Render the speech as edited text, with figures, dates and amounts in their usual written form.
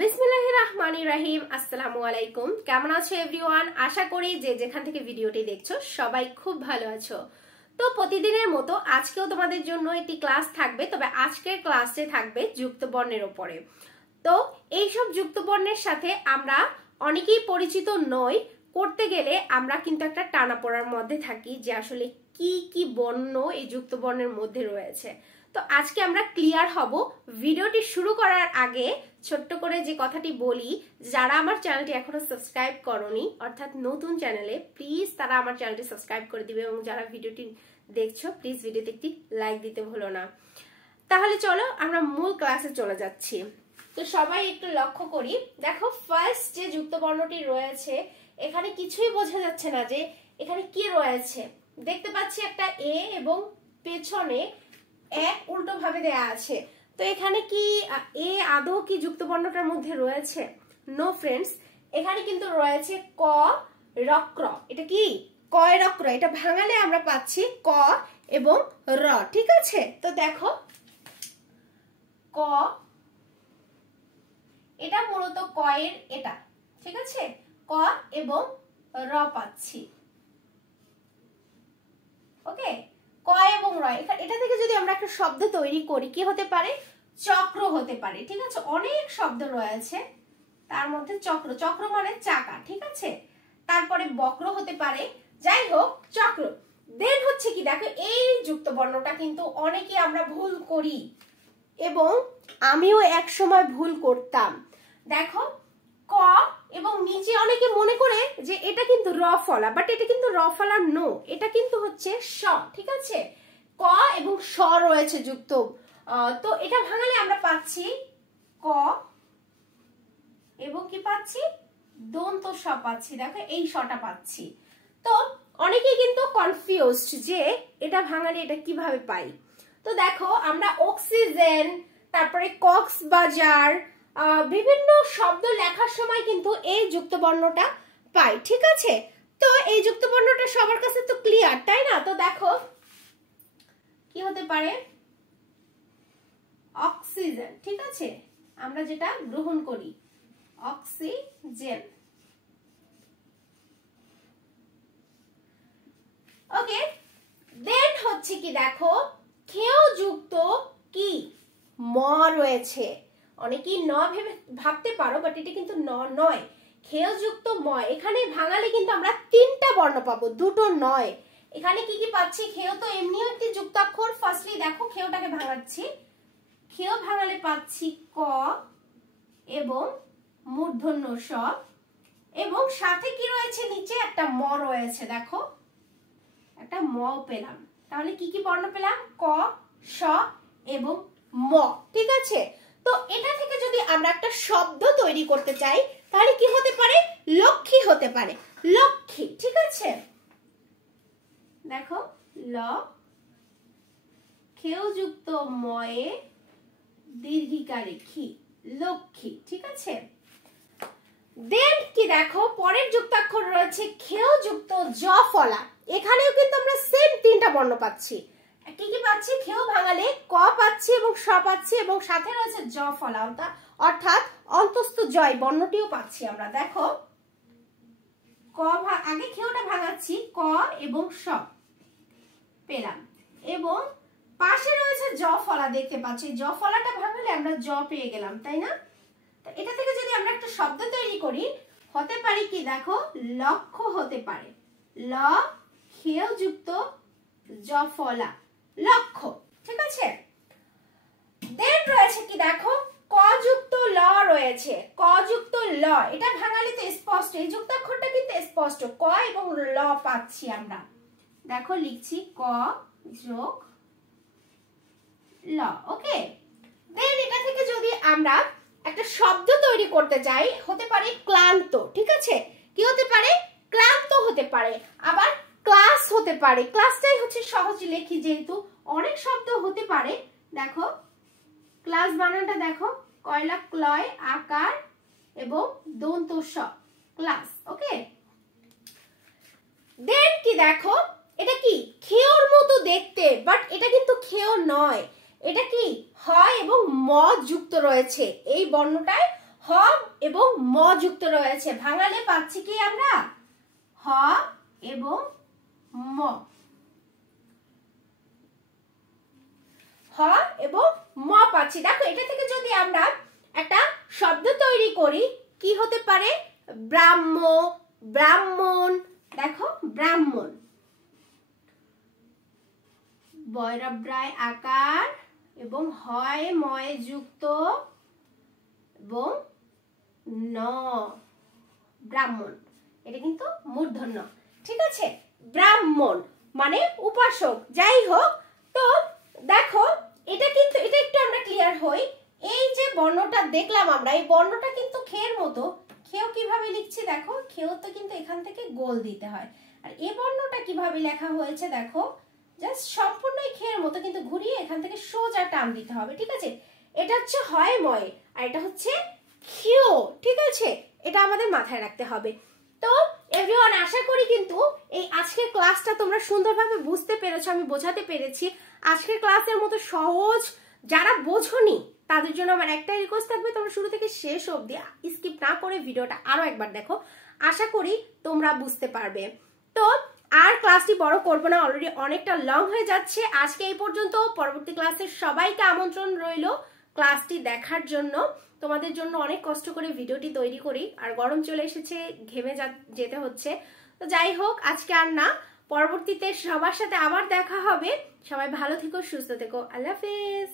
বিসমিল্লাহির রহমানির রহিম। আসসালামু আলাইকুম। কেমন আছো এভরিওয়ান? আশা করি যে যেখান থেকে ভিডিওটি দেখছো সবাই খুব ভালো আছো। তো প্রতিদিনের মতো আজকেও তোমাদের জন্য একটি ক্লাস থাকবে, তবে আজকের ক্লাসে থাকবে যুক্ত বর্ণের উপরে। তো এইসব যুক্ত বর্ণের সাথে আমরা অনেকেই পরিচিত নই। করতে গেলে আমরা কিন্তু একটা টানাপোড়ার মধ্যে থাকি যে আসলে কি কি বর্ণ এই যুক্ত বর্ণের মধ্যে রয়েছে। তো আজকে আমরা ক্লিয়ার হব। ভিডিওটি শুরু করার আগে ছোট্ট করে যে কথাটি বলি, যারা আমার চ্যানেলটি এখনো সাবস্ক্রাইব করনি অর্থাৎ নতুন চ্যানেলে, প্লিজ তারা আমার চ্যানেলটি সাবস্ক্রাইব করে দিবে এবং যারা ভিডিওটি দেখছো প্লিজ ভিডিওতে একটি লাইক দিতে ভুলো না। তাহলে চলো আমরা মূল ক্লাসে চলে যাচ্ছি। তো সবাই একটু লক্ষ্য করি, দেখো ফার্স্ট যে যুক্ত বর্ণটি রয়েছে এখানে কিছুই বোঝা যাচ্ছে না যে এখানে কি রয়েছে। দেখতে পাচ্ছি একটা এ এবং পেছনে এক উল্টো ভাবে দেয়া আছে। তো এখানে কি এ আদৌ কি যুক্ত বর্ণটার মধ্যে রয়েছে? নো ফ্রেন্ডস, এখানে কিন্তু রয়েছে ক রক্র। এটা কি কয় রক্র? এটা ভাঙালে আমরা পাচ্ছি ক এবং র। ঠিক আছে, তো দেখো ক, এটা মূলত কয়ের এটা, ঠিক আছে, ক এবং র পাচ্ছি। ওকে, ক এবং র, এটা থেকে যদি আমরা একটা শব্দ তৈরি করি কি হতে পারে? চক্র হতে পারে। ঠিক আছে, অনেক শব্দ রয়েছে তার মধ্যে চক্র, চক্র মানে চাকা, ঠিক আছে, তারপরে বক্র হতে পারে, যাই হোক চক্র। দেন হচ্ছে কি দেখো এই যুক্ত বর্ণটা কিন্তু অনেকে আমরা ভুল করি এবং আমিও এক সময় ভুল করতাম। দেখো ক এবং নিচে অনেকে মনে করে যে এটা কিন্তু র ফলা, বাট এটা কিন্তু র ফলা নো, এটা কিন্তু হচ্ছে স। ঠিক আছে, ক এবং স রয়েছে যুক্ত। তো এটা ভাঙালে আমরা পাচ্ছি ক এবং কি পাচ্ছি? দন্ত স পাচ্ছি। দেখো এই সটা পাচ্ছি। তো অনেকেই কিন্তু কনফিউজড যে এটা ভাঙালে এটা কিভাবে পাই। তো দেখো আমরা অক্সিজেন, তারপরে কক্সবাজার, বিভিন্ন শব্দ লেখার সময় কিন্তু এই যুক্ত বর্ণটা পাই। ঠিক আছে, তো এই যুক্ত বর্ণটা সবার কাছে তো ক্লিয়ার, তাই না? তো দেখো কি হতে পারে? অক্সিজেন। ঠিক আছে, আমরা যেটা গ্রহণ করি অক্সিজেন। ওকে, দেন হচ্ছে কি দেখো খেয় যুক্ত কি ম রয়েছে। অনেকেই ন ভেবে ভাবতে পারো, বাট এটা কিন্তু ন নয়, খেয় যুক্ত ম। এখানে ভাঙালে কিন্তু আমরা তিনটা বর্ণ পাবো, দুটো নয়। এখানে কি কি পাচ্ছি? খেয় তো এমনিও একটি যুক্তাক্ষর। ফার্স্টলি দেখো খেয়টাকে ভাঙাচ্ছি, খেয় ভাঙালে পাচ্ছি ক এবং মূর্ধন্য স, এবং সাথে কি রয়েছে? নিচে একটা ম রয়েছে, দেখো একটা ম পেলাম। তাহলে কি কি বর্ণ পেলাম? ক, স এবং ম। ঠিক আছে, তো এটা থেকে যদি আমরা একটা শব্দ তৈরি করতে চাই তাহলে কি হতে পারে? লক্ষ্মী হতে পারে, লক্ষ্মী। ঠিক আছে, দেখো ল খেয় যুক্ত ময়ে দীর্ঘিকারে খি, লক্ষ্মী। ঠিক আছে, দেন কি দেখো পরের যুক্তাক্ষর রয়েছে খেয় যুক্ত জ ফলা। এখানেও কিন্তু আমরা সেম তিনটা বর্ণ পাচ্ছি। কি কি পাচ্ছি? খেয় ভাঙালে ক পাচ্ছি এবং স পাচ্ছি এবং সাথে রয়েছে জ ফলা, অর্থাৎ অন্তস্থ জয় বর্ণটিও পাচ্ছি আমরা। দেখো ক, আগে খেয়টা ভাঙাচ্ছি, ক এবং স পেলাম, এবং পাশে রয়েছে জ ফলা, দেখতে পাচ্ছি জ ফলাটা ভাঙালে আমরা জ পেয়ে গেলাম, তাই না? তো এটা থেকে যদি আমরা একটা শব্দ তৈরি করি হতে পারে কি দেখো লক্ষ্য হতে পারে, ল খেয় যুক্ত জ ফলা, লক্ষ্য। ঠিক আছে, দেন রয়েছে কি দেখো ক যুক্ত ল রয়েছে, ক যুক্ত ল। এটা ভাঙালে তো স্পষ্ট, এই যুক্তাক্ষরটা কিন্তু স্পষ্ট, ক এবং ল পাচ্ছি আমরা। দেখো লিখছি ক যোগ ল। ওকে, দেন এটা থেকে যদি আমরা একটা শব্দ তৈরি করতে চাই হতে পারে ক্লান্ত। ঠিক আছে, কি হতে পারে? ক্লান্ত হতে পারে, আবার ক্লাস হতে পারে। ক্লাসটাই হচ্ছে সহজ লেখি যেহেতু অনেক শব্দ হতে পারে। দেখো ক্লাস বানানটা দেখো, কয়লা ক্লয় আকার এবং দন্ত স, ক্লাস। ওকে, দেন কি দেখো এটা কি খেয়র মতো দেখতে, বাট এটা কিন্তু খেয় নয়, এটা কি হয় এবং ম যুক্ত রয়েছে, এই বর্ণটায় হ এবং ম যুক্ত রয়েছে, ভাঙালে পাচ্ছি কি আমরা হ এবং ম, হ এবং ম পাচ্ছি। দেখো এটা থেকে যদি আমরা একটা শব্দ তৈরি করি কি হতে পারে, ব্রাহ্ম, ব্রাহ্মণ, দেখো ব্রাহ্মণ, বয়রাব্রায় আকার এবং হয় ময়ে যুক্ত এবং ন, ব্রাহ্মণ, এটা কিন্তু মূর্ধন্য, ঠিক আছে। ব্রাহ্মণ মানে উপাসক। যাই হোক, তো দেখো এটা কিন্তু এটা একটু আমরা ক্লিয়ার হই। এই যে বর্ণটা দেখলাম আমরা, এই বর্ণটা কিন্তু খেয়ের মতো, খেও কিভাবে লিখছি দেখো, খেও তো কিন্তু এখান থেকে গোল দিতে হয়, আর এই বর্ণটা কিভাবে লেখা হয়েছে দেখো, জাস্ট সম্পূর্ণই খেয়ের মতো কিন্তু ঘুরিয়ে এখান থেকে সোজা টান দিতে হবে, ঠিক আছে। এটা হচ্ছে হয় ময় আর এটা হচ্ছে খিও, ঠিক আছে, এটা আমাদের মাথায় রাখতে হবে। তো এভরিওয়ান, আশা করি কিন্তু এই আজকের ক্লাসটা তোমরা সুন্দরভাবে বুঝতে পেরেছো, আমি বোঝাতে পেরেছি। আজকের ক্লাসের মতো সহজ, যারা বোঝোনি তাদের জন্য আমার একটাই রিকোয়েস্ট থাকবে, তোমরা শুরু থেকে শেষ অবধি স্কিপ না করে ভিডিওটা আরো একবার দেখো, আশা করি তোমরা বুঝতে পারবে। তো আর ক্লাসটি বড় করবো না, অলরেডি অনেকটা লং হয়ে যাচ্ছে। আজকে এই পর্যন্ত, পরবর্তী ক্লাসে সবাইকে আমন্ত্রণ রইল ক্লাসটি দেখার জন্য। তোমাদের জন্য অনেক কষ্ট করে ভিডিওটি তৈরি করি, আর গরম চলে এসেছে, ঘেমে যেতে হচ্ছে। তো যাই হোক, আজকে আর না, পরবর্তীতে সবার সাথে আবার দেখা হবে। সবাই ভালো থেকো, সুস্থ থেকো, আল্লাহ হাফেজ।